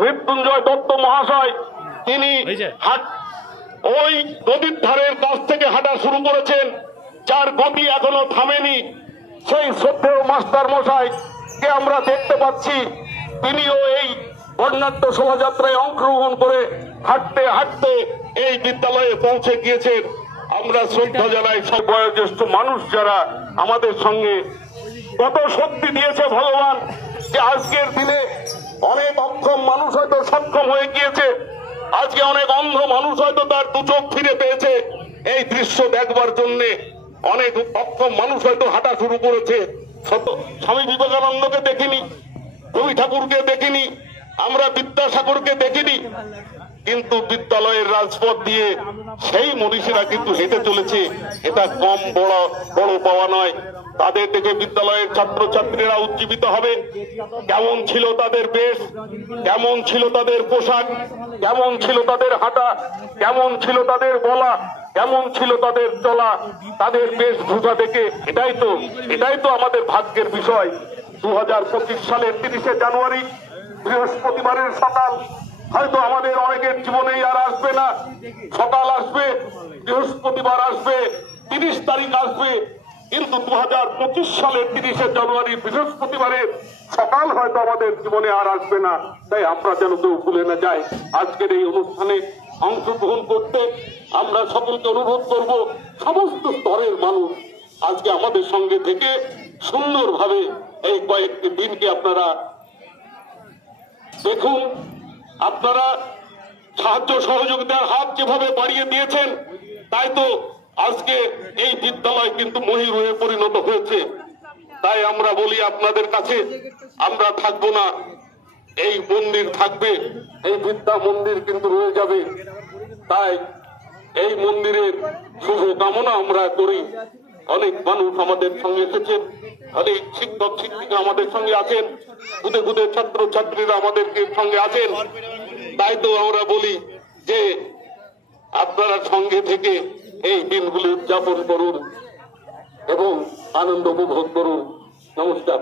মৃত্যুঞ্জয় দত্ত মহাশয় তিনি ওই নদীর ধারের কাছ থেকে হাঁটা শুরু করেছেন, যার গতি এখনো থামেনি। সেই শ্রদ্ধেয় মাস্টার মশাই কে আমরা দেখতে পাচ্ছি, তিনিও এই বর্ণাঢ্য শোভাযাত্রায় অংশগ্রহণ করে হাঁটতে হাঁটতে এই বিদ্যালয়ে পৌঁছে গিয়েছেন। আমরা শ্রদ্ধা জানাই সব বয়োজ্যেষ্ঠ মানুষ যারা আমাদের সঙ্গে। কত শক্তি দিয়েছে ভগবান যে আজকের দিনে অনেক অক্ষম মানুষ হয়তো সক্ষম হয়ে গিয়েছে, আজকে অনেক অন্ধ মানুষ হয়তো তার দু চোখ ফিরে পেয়েছে এই দৃশ্য দেখবার জন্য। অনেক অক্ষম মানুষ হয়তো হাঁটা শুরু করেছে। স্বামী বিবেকানন্দকে দেখিনি, রবি ঠাকুরকে দেখিনি, আমরা বিদ্যাসাগরকে দেখিনি, কিন্তু বিদ্যালয়ের রাজপথ দিয়ে সেই মনীষীরা কিন্তু হেঁটে চলেছে। এটা কম বড় পাওয়া নয়। তাদের দেখে বিদ্যালয়ের ছাত্রছাত্রীরা উজ্জীবিত হবে। কেমন ছিল তাদের বেশ, কেমন ছিল তাদের পোশাক, কেমন ছিল তাদের হাঁটা, কেমন ছিল তাদের বলা, কেমন ছিল তাদের চলা, তাদের বেশভূষা দেখে এটাই তো আমাদের ভাগ্যের বিষয়। 2025 সালের 30শে জানুয়ারি বৃহস্পতিবারের সকাল হয়তো আমাদের অনেকের জীবনেই আর আসবে না। সকাল আসবে, বৃহস্পতিবার আসবে, 30 তারিখ আসবে, কিন্তু 2025 সালের 30শে জানুয়ারি বৃহস্পতিবারের সকাল হয়তো আমাদের জীবনে আর আসবে না। তাই আমরা যেন কেউ ভুলে না যাই। আজকের এই অনুষ্ঠানে অংশগ্রহণ করতে আমরা সকলকে অনুরোধ করব, সমস্ত স্তরের মানুষ আজকে আমাদের সঙ্গে থেকে সুন্দরভাবে এই কয়েকটি দিনকে আপনারা দেখুন। আপনারা সাহায্য সহযোগিতার হাত যেভাবে বাড়িয়ে দিয়েছেন, তাই তো আজকে এই বিদ্যালয় কিন্তু মহির হয়ে পরিণত হয়েছে। তাই আমরা বলি আপনাদের কাছে, আমরা থাকবো না, এই মন্দির থাকবে, এই বিদ্যা মন্দির কিন্তু রয়ে যাবে। তাই এই মন্দিরের শুভ কামনা আমরা করি। অনেক মানুষ আমাদের সঙ্গে এসেছেন, অনেক শিক্ষক শিক্ষিকা আমাদের সঙ্গে আছেন, খুদে খুদে ছাত্র ছাত্রীরা আমাদের সঙ্গে আছেন। তাই তো আমরা বলি যে আপনারা সঙ্গে থেকে এই দিনগুলি উদযাপন করুন এবং আনন্দ উপভোগ করুন। নমস্কার।